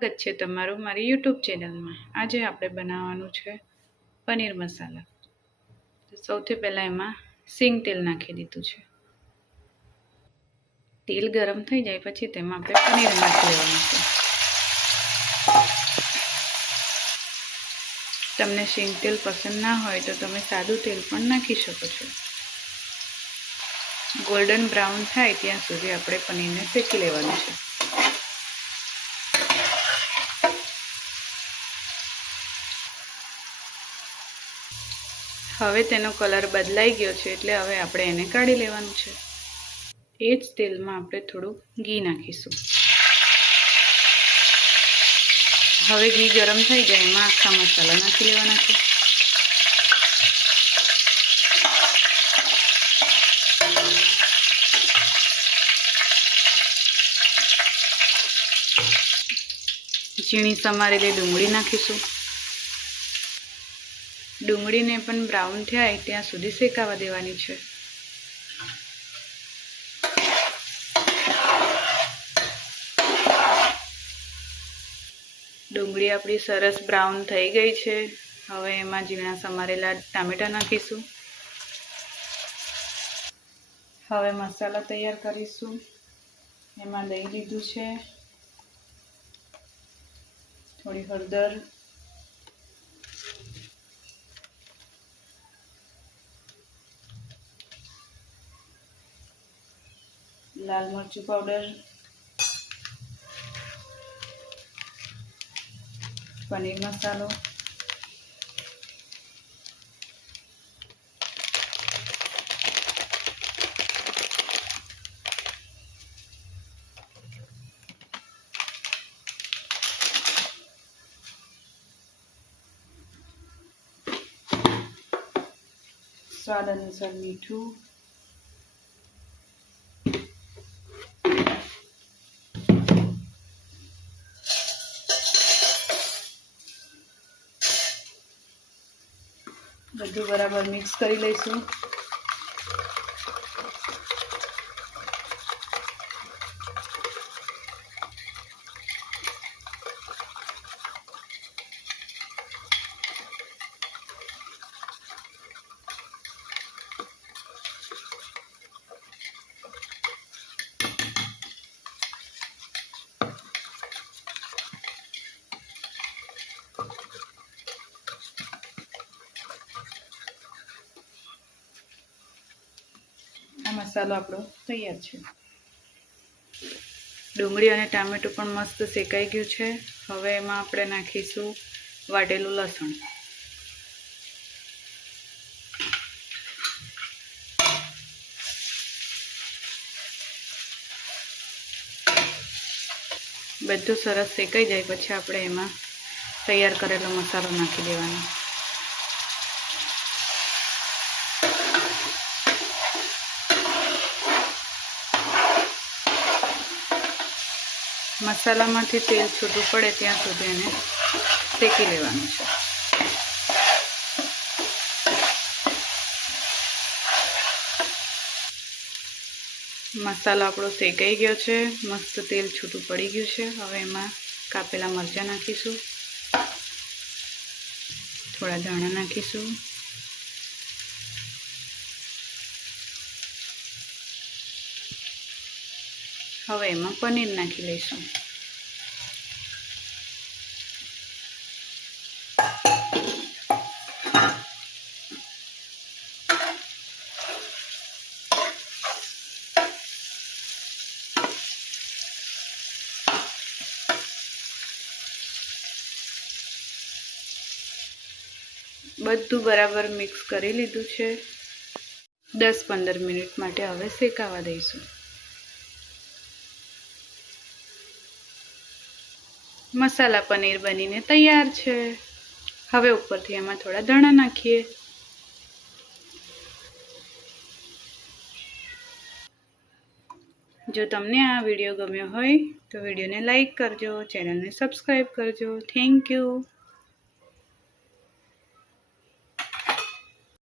સ્વાગત છે તમારું મારી યુટ્યુબ ચેનલમાં। આજે આપણે બનાવવાનું છે પનીર મસાલા। તો સૌથી પહેલાં એમાં સિંગ તેલ નાખી દીધું છે। તેલ ગરમ થઈ જાય પછી તેમાં આપણે પનીર નાખી લેવાનું છે। તમને સિંગ તેલ પસંદ ના હોય તો તમે સાદું તેલ પણ નાખી શકો છો। ગોલ્ડન બ્રાઉન થાય ત્યાં સુધી આપણે પનીરને શેકી લેવાનું છે। હવે તેનો કલર બદલાઈ ગયો છે એટલે હવે આપણે એને કાઢી લેવાનું છે। એ જ તેલમાં આપણે થોડું ઘી નાખીશું। હવે ઘી ગરમ થઈ જાય એમાં આખા મસાલા નાખી લેવાના છે। ઝીણી સમારેલી ડુંગળી નાખીશું। ડુંગળીને પણ બ્રાઉન થાય ત્યાં સુધી શેકાવા દેવાની છે। ડુંગળી આપણી સરસ બ્રાઉન થઈ ગઈ છે। હવે એમાં ઝીણા સમારેલા ટામેટાં નાખીશું। હવે મસાલા તૈયાર કરીશું। એમાં દહીં લીધું છે, થોડી હળદર, લાલ મરચું પાવડર, પનીર મસાલો, સ્વાદ અનુસાર મીઠું, બધું બરાબર મિક્સ કરી લઈશું। આ મસાલો આપણો તૈયાર છે। ડુંગળી અને ટામેટું પણ મસ્ત શેકાઈ ગયું છે। હવે એમાં આપણે નાખીશું વાટેલું લસણ। બધું સરસ શેકાઈ જાય પછી આપણે એમાં તૈયાર કરેલો મસાલો નાખી દેવાનો। મસાલામાંથી તેલ છૂટું પડે ત્યાં સુધી એને શેકી લેવાનું છે। મસાલો આપણો શેકાઈ ગયો છે, મસ્ત તેલ છૂટું પડી ગયું છે। હવે એમાં કાપેલા મરચાં નાખીશું, થોડા ધાણા નાખીશું, હવે એમાં પનીર નાખી લઈશું। બધું બરાબર મિક્સ કરી લીધું છે। 10-15 મિનિટ માટે હવે શેકાવા દઈશું। મસાલા પનીર બનીને તૈયાર છે। હવે ઉપરથી એમાં થોડા ધાણા નાખીએ। જો તમને આ વિડીયો ગમ્યો હોય તો વિડીયોને લાઈક કરજો, ચેનલને સબસ્ક્રાઈબ કરજો। Thank you.